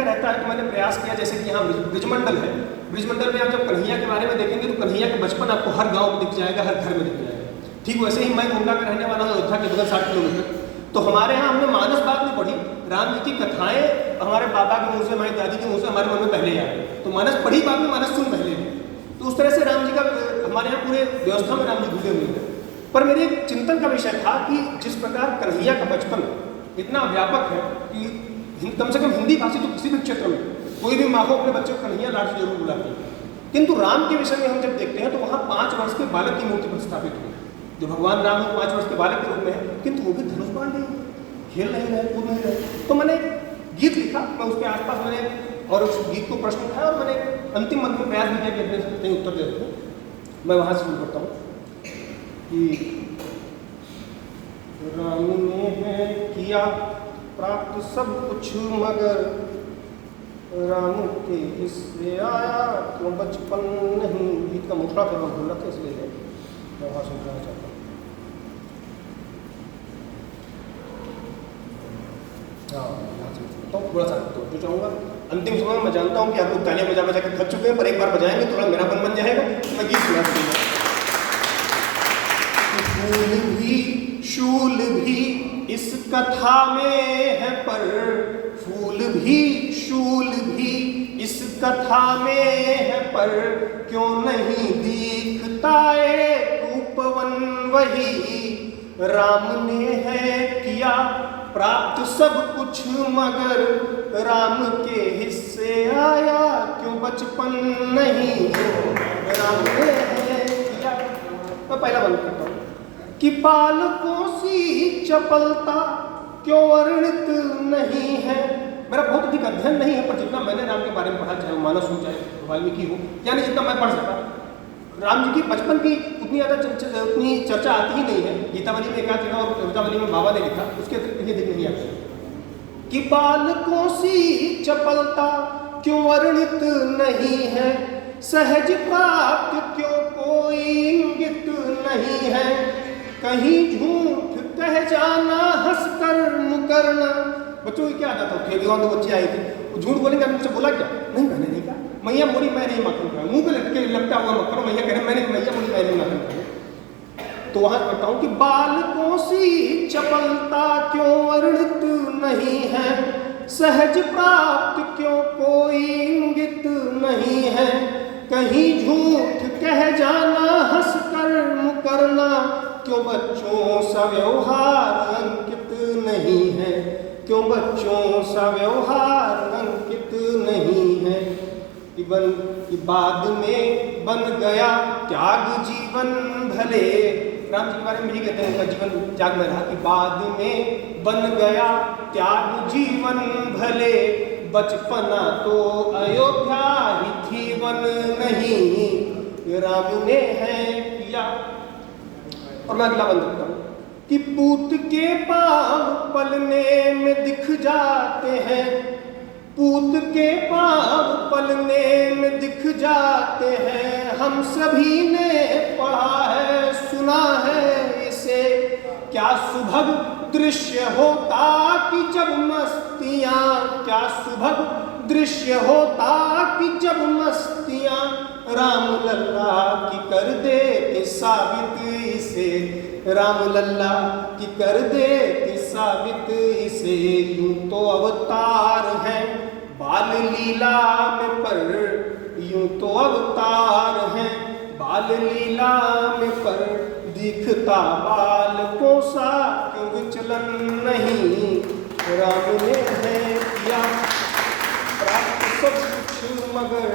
जगह रहता है तो मैंने प्रयास किया, जैसे कि यहाँ ब्रिजमंडल है, ब्रिजमंडल में आप जब कन्हैया के बारे में देखेंगे तो कन्हैया का बचपन आपको हर गांव में दिख जाएगा, हर घर में दिख जाएगा। ठीक वैसे ही मैं गोंडा का रहने वाला हूँ, अयोध्या के बगल 60 किलोमीटर। तो हमारे यहाँ हमने मानस बात नहीं पढ़ी, राम जी की कथाएं हमारे बाबा के मुँह से, हमारी दादी के मुँह से हमारे मन में पहले आ गई। तो मानस पढ़ी बाद में, मानस सुन पहले। तो उस तरह से राम जी का हमारे यहाँ पूरे व्यवस्था में राम जी घुले हुए हैं। पर मेरे एक चिंतन का विषय था कि जिस प्रकार कन्हैया का बचपन इतना व्यापक है कि कम से कम हिंदी भाषी तो किसी भी क्षेत्र में कोई भी माँ को अपने बच्चे को कन्हैया लाड से जरूर बुलाती है, किंतु राम के विषय में हम जब देखते हैं तो वहाँ 5 वर्ष के बालक की मूर्ति प्रतिष्ठापित हुई है। जो भगवान राम 5 वर्ष के बालक के रूप में है, किंतु वो भी धनुष बाण नहीं, खेल नहीं रहे, कूद नहीं रहे। तो मैंने गीत लिखा, मैं उसके आसपास मैंने और उस गीत को प्रश्न उठाया और मैंने अंतिम अंत में प्रयास भी किया कि अपने कहीं उत्तर दे सकूँ। मैं वहाँ से शुरू करता हूँ कि राम ने है किया प्राप्त सब कुछ मगर राम के हिस्से आया क्यों बचपन नहीं। गीत का मुखड़ा थोड़ा भूल रखा, इसलिए मैं वहाँ सुनना चाहता हूँ। तो थोड़ा सा तो जो चाहूँगा अंतिम समय में मैं जानता हूँ कि आप लोग तालियां बजा बजा के थक चुके हैं, पर एक बार बजाएंगे थोड़ा मेरा बन जाएगा, मैं गीत सुना दूंगा। फूल भी शूल भी इस कथा में है, पर फूल भी शूल भी इस कथा में है, पर क्यों नहीं दिखता एक उपवन वही। राम ने है किया प्राप्त सब कुछ मगर राम के हिस्से आया क्यों बचपन नहीं। राम ने है किया, मैं पहला बंद करता हूँ कि बालकों सी चपलता क्यों वर्णित नहीं है। मेरा बहुत अधिक अध्ययन नहीं है, पर जितना मैंने राम के बारे में पढ़ा, चाहे मानस हो चाहे वाल्मीकि हो, यानी जितना मैं पढ़ सका, राम जी की बचपन की उतनी चर्चा आती ही नहीं है। गीतावली में एक आध जगह और कवितावली में बाबा ने लिखा, उसके अतिरिक्त ये नहीं आता कि बालकों सी चपलता क्यों वर्णित नहीं है, सहज प्राप्त क्यों कोई इंगित नहीं है। कहीं झूठ कह जाना हंसकर मुकरना। बच्चों की क्या आदत होती है, दो बच्चे आए थे, वो झूठ बोलेंगे, मुझसे बोला क्या, नहीं मैंने नहीं कहा, मैया मोरी मैं नहीं माखन खाऊं, मुंह पे लटके लगता हुआ मक्खन, मैया कह रहे मैंने मैया मोरी मैं नहीं माखन खाऊं। तो वहां कहता हूं कि बालकों सी चपलता क्यों वर्णित नहीं है, सहज प्राप्त क्यों कोई इंगित नहीं है। कहीं झूठ कह जाना हंसकर मुकरना क्यों बच्चों सा व्यवहार अंकित नहीं है, क्यों बच्चों सा व्यवहार अंकित नहीं है। बाद में बन गया त्याग जीवन भले। राम जी के बारे में यही कहते हैं, उनका जीवन त्याग में रहा कि बाद में बन गया त्याग जीवन भले, बचपना तो अयोध्या ही थी वन नहीं। राम ने है किया। और मैं अगला बंद करता हूँ कि पूत के पांव पलने में दिख जाते हैं, पूत के पांव पलने में दिख जाते हैं। हम सभी ने पढ़ा है सुना है इसे, क्या सुभग दृश्य होता कि जब मस्तियाँ, क्या सुभग दृश्य होता कि जब मस्तियाँ राम लल्ला की कर देते साबित इसे। राम लल्ला की कर देते साबित इसे। यूं तो अवतार हैं बाल लीला में, पर यूं तो अवतार हैं बाल लीला में, पर दिखता बाल को सा क्यों विचलन नहीं। राम ने है किया प्राप्त सब कुछ मगर।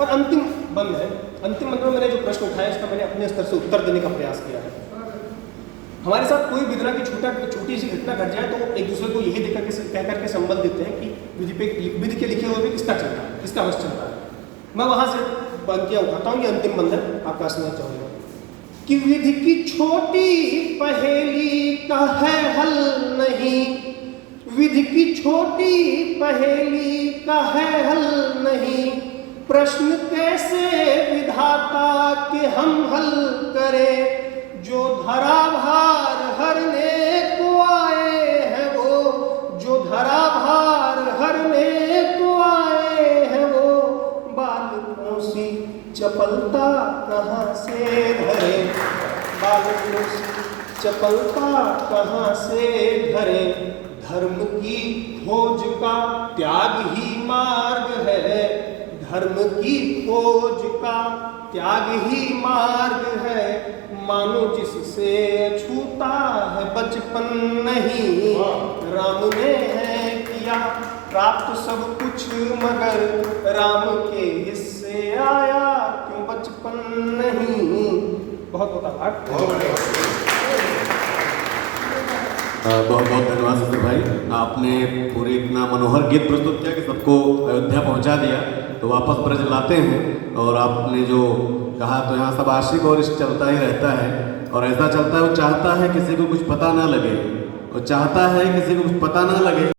और अंतिम बंद है, अंतिम बंद में मैंने जो प्रश्न उठाया इसका मैंने अपने स्तर से उत्तर देने का प्रयास किया है। हमारे साथ कोई भी तरह की छोटी सी घटना घट जाए तो एक दूसरे को यही कह करके संबंध देते हैं कि विधि के लिखे हुए भी किसका चलता है, किसका वश चलता है। मैं वहाँ से बंकियाँ उठाता हूँ, ये अंतिम बंद है, आपका सुनना चाहूँगा कि विधि की छोटी पहेली का है हल नहीं, विधि की छोटी पहेली का है हल नहीं। प्रश्न कैसे विधाता के हम हल करें, जो धरा भार हरने को आए हैं वो, जो धरा भार हरने को चपलता कहाँ से धरे, बालक चपलता कहाँ से धरे, धर्म की खोज का त्याग ही मार्ग है, धर्म की खोज का त्याग ही मार्ग है, मानो जिससे छूता है बचपन नहीं, राम ने है किया प्राप्त सब कुछ मगर राम के हिस्से आया क्यों बचपन नहीं। बहुत बहुत आभार। बहुत बहुत धन्यवाद ससुर भाई, आपने पूरी इतना मनोहर गीत प्रस्तुत किया कि सबको अयोध्या पहुंचा दिया। तो वापस ब्रज लाते हैं और आपने जो कहा तो यहाँ सब आशिक और इश्क चलता ही रहता है और ऐसा चलता है, वो चाहता है किसी को कुछ पता ना लगे, वो चाहता है किसी को कुछ पता ना लगे।